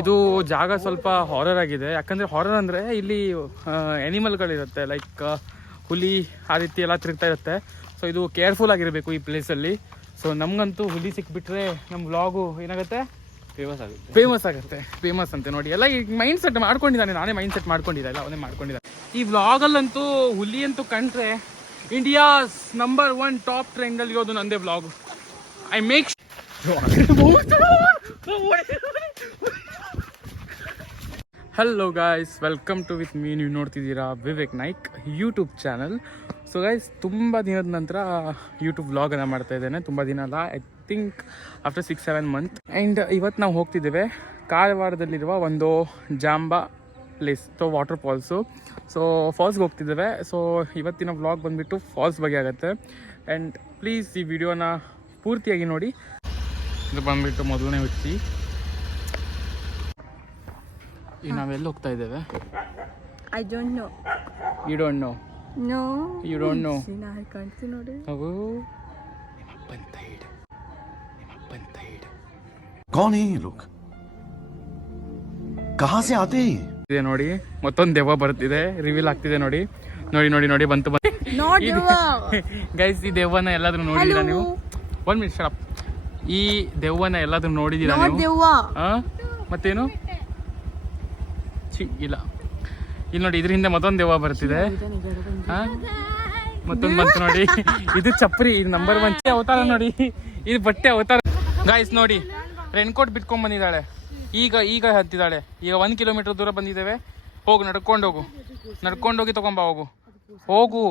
ಇದು ಜಾಗ ಸ್ವಲ್ಪ ಹಾರರ್ ಆಗಿದೆ. ಯಾಕಂದರೆ ಹಾರರ್ ಅಂದರೆ ಇಲ್ಲಿ ಆ್ಯನಿಮಲ್ಗಳಿರುತ್ತೆ, ಲೈಕ್ ಹುಲಿ ಆ ರೀತಿ ಎಲ್ಲ ತಿರುಗ್ತಾ ಇರುತ್ತೆ. ಸೊ ಇದು ಕೇರ್ಫುಲ್ ಆಗಿರಬೇಕು ಈ ಪ್ಲೇಸಲ್ಲಿ. ಸೊ ನಮಗಂತೂ ಹುಲಿ ಸಿಕ್ಬಿಟ್ರೆ ನಮ್ಮ ವ್ಲಾಗು ಏನಾಗುತ್ತೆ, ಫೇಮಸ್ ಅಂತೆ. ನೋಡಿ ಎಲ್ಲ ಈ ಮೈಂಡ್ ಸೆಟ್ ಮಾಡ್ಕೊಂಡಿದ್ದಾನೆ, ನಾನೇ ಮೈಂಡ್ ಸೆಟ್ ಮಾಡ್ಕೊಂಡಿದ್ದೆ, ಎಲ್ಲ ಅವನೇ ಮಾಡ್ಕೊಂಡಿದ್ದಾನೆ. ಈ ವ್ಲಾಗಲ್ಲಂತೂ ಹುಲಿ ಅಂತೂ ಕಂಡ್ರೆ ಇಂಡಿಯಾಸ್ ನಂಬರ್ 1 ಟಾಪ್ ಟ್ರೆಂಡಲ್ಲಿ ಇರೋದು ನಂದೇ vlog. I make hello guys, welcome to with me. ನೀವು ನೋಡ್ತಿದ್ದೀರಾ Vivek Naik YouTube channel. So guys, ತುಂಬ ದಿನದ ನಂತರ ಯೂಟ್ಯೂಬ್ ವ್ಲಾಗನ್ನು ಮಾಡ್ತಾ ಇದ್ದೇನೆ. ತುಂಬ ದಿನ ಅಲ್ಲ, I think after 6-7 month. And ಇವತ್ತು ನಾವು ಹೋಗ್ತಿದ್ದೇವೆ ಕಾರವಾರದಲ್ಲಿರುವ ಒಂದು ಜಾಂಬಾ ಪ್ಲೇಸ್, ವಾಟರ್ ಫಾಲ್ಸು. ಸೊ ಫಾಲ್ಸ್ಗೆ ಹೋಗ್ತಿದ್ದೇವೆ. ಸೊ ಇವತ್ತಿನ ವ್ಲಾಗ್ ಬಂದುಬಿಟ್ಟು ಫಾಲ್ಸ್ ಬಗ್ಗೆ ಆಗುತ್ತೆ. ಆ್ಯಂಡ್ ಪ್ಲೀಸ್ ಈ ವಿಡಿಯೋನ ಪೂರ್ತಿಯಾಗಿ ನೋಡಿ. ಇದು ಬಂದುಬಿಟ್ಟು ಮೊದಲನೇ ಹುಚ್ಚಿ. ಈಗ ನಾವೆಲ್ಲ ಹೋಗ್ತಾ ಇದ್ದೇವೆ? I don't know. You don't know? No, you don't know. ನಾನು ಕಾಣ್ತೀನಿ ನೋಡಿ. ಅವು ನಿಮ್ಮಪ್ಪನ ಸೈಡ್. कौन है ये लोग? कहां से आते हैं? ಇದೆ ನೋಡಿ, ಮತ್ತೊಂದು ದೆವ್ವ ಬರ್ತಿದೆ, ರಿವೀಲ್ ಆಗ್ತಿದೆ ನೋಡಿ. ಬಂತು ಗೈಸ್. ಈ ದೆವ್ವನ ಎಲ್ಲಾದ್ರೂ ನೋಡಿದೀರಾ ನೀವು? 1 ಮಿನಿಟ್ ಶಟ್ ಅಪ್. ಈ ದೆವ್ವನ ಎಲ್ಲಾದ್ರೂ ನೋಡಿದೀರಾ ನೀವು? ಮತ್ತೇನು? ಇಲ್ಲ, ಇಲ್ಲಿ ನೋಡಿ, ಇದ್ರ ಹಿಂದೆ ಮತ್ತೊಂದು ದೆವ್ವ ಬರ್ತಿದೆ. ಮತ್ತೊಂದು ಬಂತು ನೋಡಿ. ಇದು ಚಪ್ರಿ, ಇದು ನಂಬರ್ 1 ಅವತಾರ ನೋಡಿ. ಇದು ಬಟ್ಟೆ ಅವತಾರ. ಗಾಯ್ಸ್ ನೋಡಿ, ರೇನ್ಕೋಟ್ ಬಿಟ್ಕೊಂಡ್ ಬಂದಿದ್ದಾಳೆ. ಈಗ ಹತ್ತಿದ್ದಾಳೆ. ಈಗ 1 ಕಿಲೋಮೀಟರ್ ದೂರ ಬಂದಿದ್ದೇವೆ. ಹೋಗು, ನಡ್ಕೊಂಡೋಗಿ ತಗೊಂಬ. ಹೋಗು,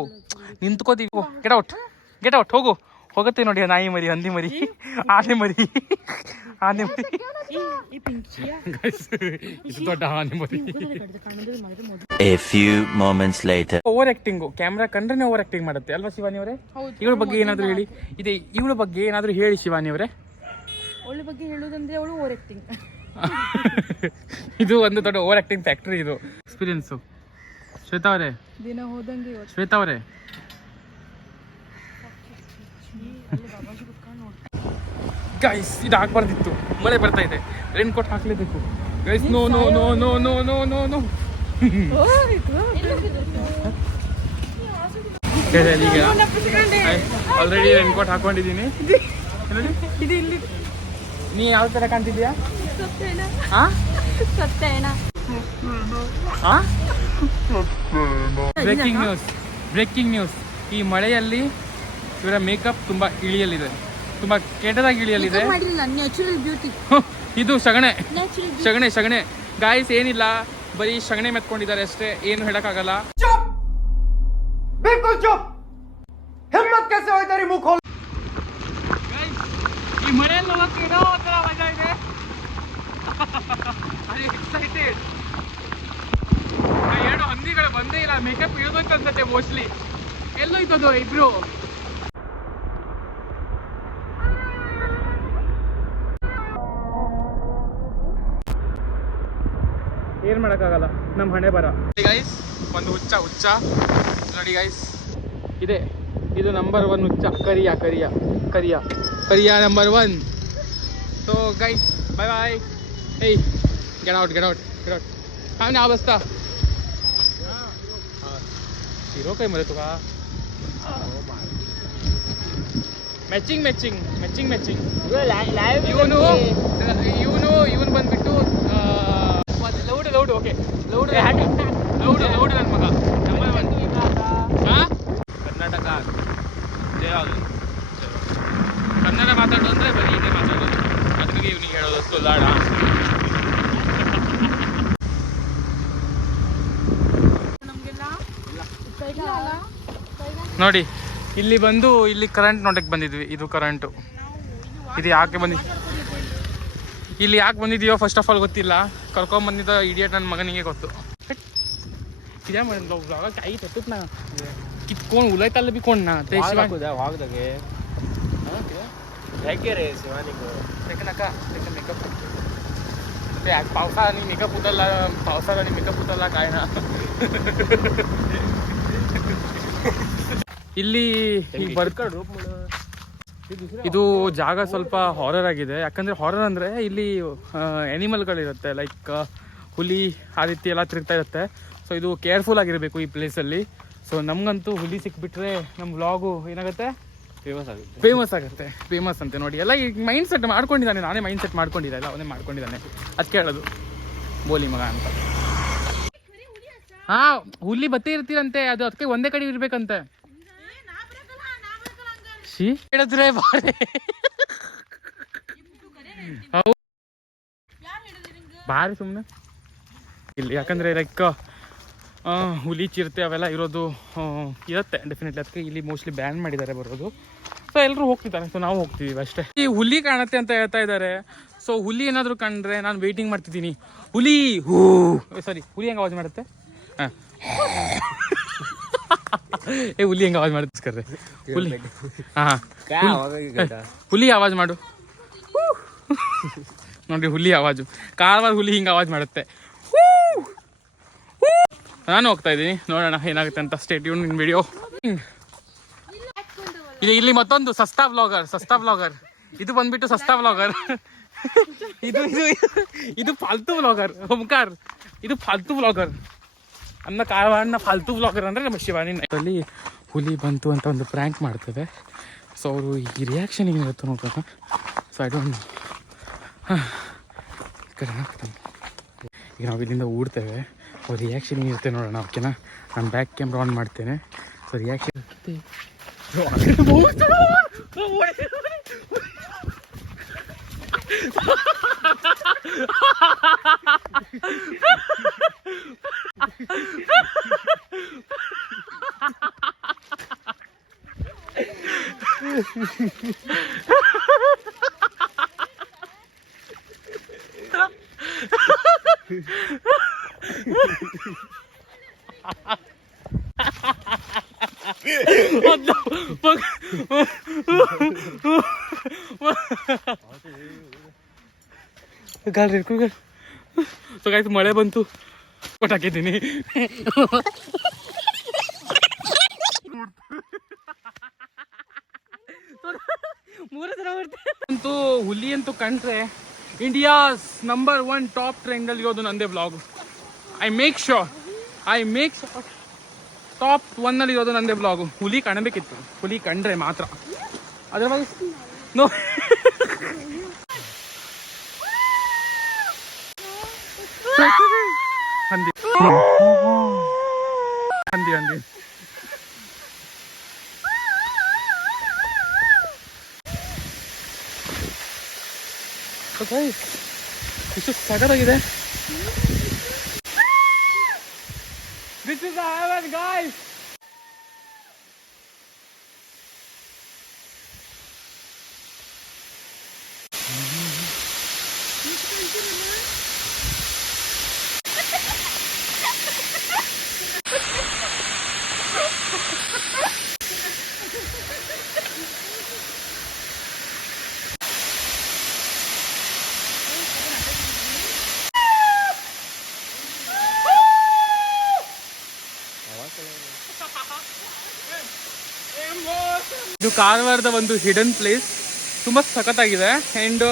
ನಿಂತ್ಕೋತೀವಿ. ಗೆಟ್ ಔಟ್ ಹೋಗು. ಹೋಗುತ್ತೆ ನೋಡಿ, ನಾಯಿ ಮರಿ, ಹಂದಿ ಮರಿ, ಆನೆ ಮರಿ. ದೊಡ್ಡ ಆನೆ ಮರಿ. A few moments later. Over acting, camera ಕಂಡ್ರೆ ಓವರ್ ಆಕ್ಟಿಂಗ್ ಮಾಡುತ್ತೆ ಅಲ್ವಾ ಶಿವಾನಿ ಅವರೇ? ಇವಳ ಬಗ್ಗೆ ಏನಾದ್ರು ಹೇಳಿ. ಇವಳ ಬಗ್ಗೆ ಏನಾದ್ರು ಹೇಳಿ ಶಿವಾನಿ ಅವರೇ. ಅವಳ ಬಗ್ಗೆ ಹೇಳೋದಂದ್ರೆ ಅವಳು ಓವರ್ ಆಕ್ಟಿಂಗ್. ಇದು ಒಂದು ದೊಡ್ಡ ಓವರ್ ಆಕ್ಟಿಂಗ್ ಫ್ಯಾಕ್ಟ್ರಿ. ಇದು ಎಕ್ಸ್ಪೀರಿಯನ್ಸು. ಶ್ವೇತಾ ಅವರೇ, ದಿನ ಹೋದಂಗೆ ಶ್ವೇತಾ ಅವರೇ, ಗೈಸ್ ಇದು ಹಾಕ್ಬಾರ್ದಿತ್ತು, ಮಳೆ ಬರ್ತಾ ಇದೆ. ರೇನ್ ಕೋಟ್ ಹಾಕ್ಲೇಬೇಕು guys. No no no no no no no no. ಈಗ ಆಲ್ರೆಡಿ ರೇನ್ ಕೋಟ್ ಹಾಕೊಂಡಿದ್ದೀನಿ. ನೀ ಯಾವ ತರ ಕಾಣ್ತಿದ್ಯಾ? Breaking news. ಈ ಮಳೆಯಲ್ಲಿ ಇವರ ಮೇಕಪ್ ತುಂಬಾ ಇಳಿಯಲಿದೆ, ತುಂಬಾ ಕೆಟ್ಟದಾಗಿ ಇಳಿಯಲಿದೆ. ಇದು ಶಗಣೆ ಗಾಯ್ಸ್. ಏನಿಲ್ಲ, ಬರೀ ಶಗಣೆ ಮೆತ್ಕೊಂಡಿದ್ದಾರೆ ಅಷ್ಟೇ, ಏನು ಹೇಳಕ್ಕಾಗಲ್ಲ. ಈ ಮಳೆಯಲ್ಲಿ ಹೋಗಕ್ಕೆ ಏನೋ ಒಂಥರ ಮಜಾ ಇದೆ. ಎಕ್ಸೈಟೆಡ್. 2 ಹಂದಿಗಳು ಬಂದೇ ಇಲ್ಲ. ಮೇಕಪ್ ಇಳಿದೋಯ್ತು ಅನ್ಸತ್ತೆ ಮೋಸ್ಟ್ಲಿ. ಎಲ್ಲೋಯ್ತದು ಇಬ್ರು? ಏನ್ ಮಾಡಕ್ಕಾಗಲ್ಲ, ನಮ್ಮ ಹಣೆ ಬರ. ಗೈಸ್, ಒಂದು ಹುಚ್ಚ ನೋಡಿ ಗೈಸ್, ಇದು ನಂಬರ್ 1 ಹುಚ್ಚ. ಕರಿಯ ನಂಬರ್ 1. ಸೊ ಗೈಸ್, ಬಾಯ್. Hey, get out. काय नाही अवस्था. हिरो काय मरे तुका? मॅचिंग. ಇವನು ಬಂದ್ಬಿಟ್ಟು ಲೌಡ್. ಓಕೆ, ಲೌಡ್ ನನ್ನ ಮಗ ನಂಬರ್ 1. ಕರ್ನಾಟಕ ಕನ್ನಡ ಮಾತಾಡೋ ಅಂದ್ರೆ ಬರೀ ಇದೇ ಮಾತಾಡೋದು. ಅದಕ್ಕೆ ಇವನಿಗೆ ಹೇಳೋದಷ್ಟು ಲಾಡ. ನೋಡಿ, ಇಲ್ಲಿ ಬಂದು ಇಲ್ಲಿ ಕರೆಂಟ್ ನೋಡಕ್ಕೆ ಬಂದಿದ್ವಿ. ಇದು ಕರೆಂಟು. ಇದು ಯಾಕೆ ಇಲ್ಲಿ ಯಾಕೆ ಬಂದಿದೀವೋ ಫಸ್ಟ್ ಆಫ್ ಆಲ್ ಗೊತ್ತಿಲ್ಲ. ಕರ್ಕೊಂಬಂದಿದ್ದ ಇಡಿಯಟ್ ನನ್ನ ಮಗನಿಗೆ ಗೊತ್ತು. ಇದೇ ಮಾಡಿದ್ಲು ಕೈ ತಟ್ಟುತ್ ನಾ ಕಿತ್ಕೊಂಡು ಉಲೈತಲ್ಲ ಬಿಕೊಂಡ್ ನಾ ವಾಗದಾಗೆ ಹೇಗೆ ರೇ ಶಿವಾನಿಗೂ ನಕ ಮೇಕಪ್ पावसाळा मेकअप उतरला काय ना. ಇಲ್ಲಿ ಇದು ಜಾಗ ಸ್ವಲ್ಪ ಹಾರರ್ ಆಗಿದೆ. ಯಾಕಂದರೆ ಹಾರರ್ ಅಂದರೆ ಇಲ್ಲಿ ಆ್ಯನಿಮಲ್ಗಳಿರುತ್ತೆ, ಲೈಕ್ ಹುಲಿ ಆ ರೀತಿ ಎಲ್ಲ ತಿರುಗ್ತಾ ಇರುತ್ತೆ. ಸೊ ಇದು ಕೇರ್ಫುಲ್ ಆಗಿರಬೇಕು ಈ ಪ್ಲೇಸಲ್ಲಿ. ಸೊ ನಮಗಂತೂ ಹುಲಿ ಸಿಕ್ಬಿಟ್ರೆ ನಮ್ಮ ವ್ಲಾಗು ಏನಾಗುತ್ತೆ, ಫೇಮಸ್ ಅಂತೆ. ನೋಡಿ ಎಲ್ಲ ಈಗ ಮೈಂಡ್ ಸೆಟ್ ಮಾಡ್ಕೊಂಡಿದ್ದಾನೆ, ನಾನೇ ಮೈಂಡ್ ಸೆಟ್ ಮಾಡ್ಕೊಂಡಿದ್ದೆ, ಎಲ್ಲ ಅವನೇ ಮಾಡ್ಕೊಂಡಿದ್ದಾನೆ. ಅದು ಕೇಳೋದು ಬೋಲಿ ಮಗ ಅಂತ. ಹಾಂ, ಹುಲಿ ಬತ್ತೇ ಇರ್ತೀರಂತೆ, ಅದು ಅದಕ್ಕೆ ಒಂದೇ ಕಡೆ ಇರ್ಬೇಕಂತೆ. ಹೇಳಿದ್ರೆ ಭಾರಿ ಸುಮ್ಮನೆ ಇಲ್ಲಿ. ಯಾಕಂದರೆ ಲೈಕ್ ಹುಲಿ ಚಿರತೆ ಅವೆಲ್ಲ ಇರೋದು ಇರುತ್ತೆ ಡೆಫಿನೆಟ್ಲಿ. ಅದಕ್ಕೆ ಇಲ್ಲಿ ಮೋಸ್ಟ್ಲಿ ಬ್ಯಾನ್ ಮಾಡಿದ್ದಾರೆ ಬರೋದು. ಸೊ ಎಲ್ಲರೂ ಹೋಗ್ತಿದ್ದಾರೆ, ಸೊ ನಾವು ಹೋಗ್ತಿದ್ದೀವಿ ಅಷ್ಟೇ. ಈ ಹುಲಿ ಕಾಣುತ್ತೆ ಅಂತ ಹೇಳ್ತಾ ಇದ್ದಾರೆ. ಸೊ ಹುಲಿ ಏನಾದರೂ ಕಂಡ್ರೆ ನಾನು ವೆಯ್ಟಿಂಗ್ ಮಾಡ್ತಿದ್ದೀನಿ. ಹುಲಿ ಹೂ ಸಾರಿ, ಹುಲಿ ಹೆಂಗೆ ಆವಾಜ್ ಮಾಡುತ್ತೆ? ಹಾಂ, ಹುಲಿ ಹೆಂಗೆ ಆವಾಜ್ ಮಾಡುತ್ತೆ ಹುಲಿ? ಹಾಂ, ಹುಲಿ ಆವಾಜ್ ಮಾಡು. ನೋಡಿ ಹುಲಿ ಆವಾಜು, ಕಾರವಾರ ಹುಲಿ ಹಿಂಗೆ ಆವಾಜ್ ಮಾಡುತ್ತೆ. ನಾನು ಹೋಗ್ತಾ ಇದ್ದೀನಿ, ನೋಡೋಣ ಏನಾಗುತ್ತೆ ಅಂತ. ಸ್ಟೇ ಟ್ಯೂನ್ ಇನ್ ವಿಡಿಯೋ. ಇಲ್ಲಿ ಮತ್ತೊಂದು ಸಸ್ತಾ ವ್ಲಾಗರ್. ಇದು ಬಂದ್ಬಿಟ್ಟು ಸಸ್ತಾ ವ್ಲಾಗರ್. ಇದು ಫಾಲ್ತು ವ್ಲಾಗರ್. ಓಂಕಾರ್, ಇದು ಫಾಲ್ತು ವ್ಲಾಗರ್. ಅನ್ನ ಕಾರವಾರನ ಫಾಲ್ತು ವ್ಲಾಗರ್ ಅಂದರೆ ನಮ್ಮ ಶಿವಾನಿ. ಅಲ್ಲಿ ಹುಲಿ ಬಂತು ಅಂತ ಒಂದು ಪ್ರ್ಯಾಂಕ್ ಮಾಡ್ತೇವೆ. ಸೊ ಅವರು ಈ ರಿಯಾಕ್ಷನ್ ಏನಿರುತ್ತೆ ನೋಡೋಣ. So I don't no. ಈಗ ನಾವು ಇಲ್ಲಿಂದ ಓಡ್ತೇವೆ, ಅವ್ರ ರಿಯಾಕ್ಷನ್ ಏನಿರುತ್ತೆ ನೋಡೋಣ. ಓಕೆನಾ, ನಾನು ಬ್ಯಾಕ್ ಕ್ಯಾಮ್ರಾ ಆನ್ ಮಾಡ್ತೇನೆ. ಸೊ ರಿಯಾಕ್ಷನ್ ಸೊ ಗಾಯ್ತು, ಮಳೆ ಬಂತು, ಕೊಟ್ಟಾಕಿದ್ದೀನಿ. ಅಂತೂ ಹುಲಿ ಅಂತೂ ಕಂಡ್ರೆ ಇಂಡಿಯಾಸ್ ನಂಬರ್ 1 ಟಾಪ್ ಟ್ರೆಂಡಲ್ಲಿ ಇರೋದು ನಂದೇ vlog. I make sure top 1 ಇರೋದು ನಂದೇ ವ್ಲಾಗು. ಹುಲಿ ಕಾಣಬೇಕಿತ್ತು, ಹುಲಿ ಕಂಡ್ರೆ ಮಾತ್ರ, ಅದರ್ವೈಸ್ ನೋ. ಹಂದಿ ಇಷ್ಟು ಸಗದಾಗಿದೆ. This is the heaven, guys. ಇದು ಕಾರವಾರದ ಒಂದು ಹಿಡನ್ ಪ್ಲೇಸ್, ತುಂಬ ಸಖತ್ತಾಗಿದೆ. ಆ್ಯಂಡ್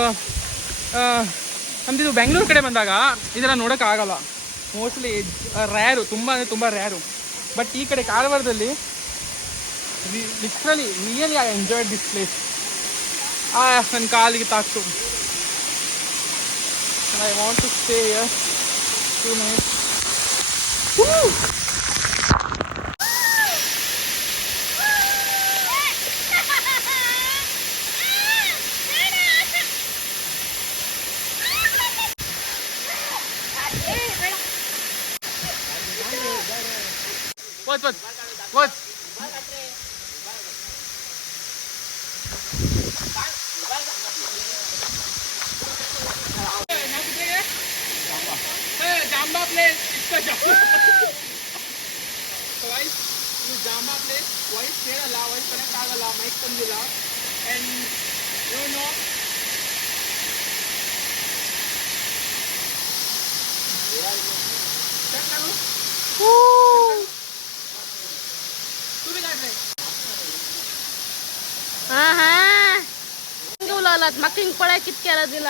ನಮ್ದಿದು ಬೆಂಗಳೂರು ಕಡೆ ಬಂದಾಗ ಇದೆಲ್ಲ ನೋಡೋಕ್ಕಾಗಲ್ಲ, ಮೋಸ್ಟ್ಲಿ ರ್ಯಾರು, ತುಂಬ ರ್ಯಾರು. ಬಟ್ ಈ ಕಡೆ ಕಾರವಾರದಲ್ಲಿ literally really I enjoyed this place. ನನ್ನ ಕಾಲಿಗೆ ತಾಕ್ತು. I want to stay here 2 minutes. What? Jamba place. It's a Jamba. So guys, this Jamba place. Voice ಸೇರಲ್ಲ, voice connect ಆಗಲ್ಲ, mic ತಂದಿಲ್ಲ. And you know. Check ಮಾಡು. Tubig ಆದ್ರೆ. ಇರ್ತಲ್ಲ ಅದು ಮಕ್ಳು ಹಿಂಗೆ ಕೊಳ ಕಿತ್ಕೊಳ್ಳೋದಿಲ್ಲ.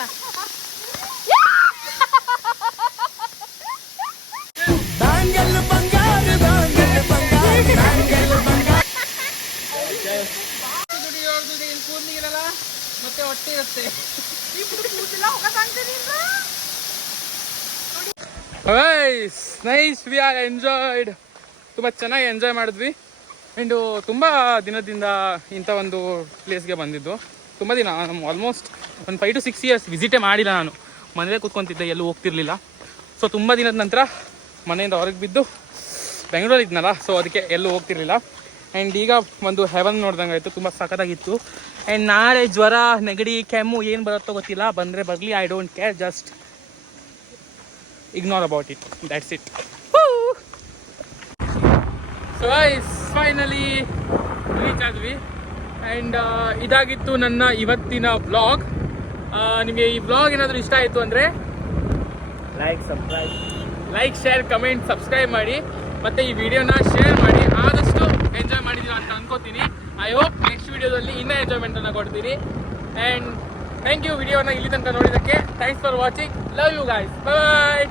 ಮತ್ತೆ ಹೊಟ್ಟೆ ಇರುತ್ತೆ. Nice, we are enjoyed. ತುಂಬ ಚೆನ್ನಾಗಿ ಎಂಜಾಯ್ ಮಾಡಿದ್ವಿ. ಆ್ಯಂಡು ತುಂಬ ದಿನದಿಂದ ಇಂಥ ಒಂದು ಪ್ಲೇಸ್ಗೆ ಬಂದಿದ್ದು. ತುಂಬ ದಿನ, ಆಲ್ಮೋಸ್ಟ್ ಒಂದು 5 to 6 years ವಿಸಿಟೇ ಮಾಡಿಲ್ಲ ನಾನು. ಮನೇಲೇ ಕೂತ್ಕೊತಿದ್ದೆ, ಎಲ್ಲೂ ಹೋಗ್ತಿರ್ಲಿಲ್ಲ. ಸೊ ತುಂಬ ದಿನದ ನಂತರ ಮನೆಯಿಂದ ಹೊರಗೆ ಬಿದ್ದು ಬೆಂಗಳೂರಲ್ಲಿ ಇದ್ನಲ್ಲ, ಸೊ ಅದಕ್ಕೆ ಎಲ್ಲೂ ಹೋಗ್ತಿರ್ಲಿಲ್ಲ. ಆ್ಯಂಡ್ ಈಗ ಒಂದು ಹೆವನ್ ನೋಡ್ದಂಗೆ ಆಯಿತು, ತುಂಬ ಸಖತ್ತಾಗಿತ್ತು. ಆ್ಯಂಡ್ ನಾಳೆ ಜ್ವರ, ನೆಗಡಿ, ಕೆಮ್ಮು ಏನು ಬರುತ್ತೋ ಗೊತ್ತಿಲ್ಲ, ಬಂದರೆ ಬರಲಿ, I don't care, just ignore about it, that's it. So guys, finally reach ಆದ್ವಿ. ಆ್ಯಂಡ್ ಇದಾಗಿತ್ತು ನನ್ನ ಇವತ್ತಿನ ವ್ಲಾಗ್. ನಿಮಗೆ ಈ ವ್ಲಾಗ್ ಏನಾದರೂ ಇಷ್ಟ ಆಯಿತು ಅಂದರೆ ಲೈಕ್, ಶೇರ್, ಕಮೆಂಟ್, ಸಬ್ಸ್ಕ್ರೈಬ್ ಮಾಡಿ. ಮತ್ತು ಈ ವಿಡಿಯೋನ ಶೇರ್ ಮಾಡಿ. ಆದಷ್ಟು ಎಂಜಾಯ್ ಮಾಡಿದ್ದೀರಾ ಅಂತ ಅನ್ಕೋತೀನಿ. ಐ ಹೋಪ್ ನೆಕ್ಸ್ಟ್ ವಿಡಿಯೋದಲ್ಲಿ ಇನ್ನೂ ಎಂಜಾಯ್ಮೆಂಟನ್ನು ಕೊಡ್ತೀನಿ. ಆ್ಯಂಡ್ ಥ್ಯಾಂಕ್ ಯು ವಿಡಿಯೋನ ಇಲ್ಲಿ ತನಕ ನೋಡಿದ್ದಕ್ಕೆ. Thanks for watching. Love you guys. Bye.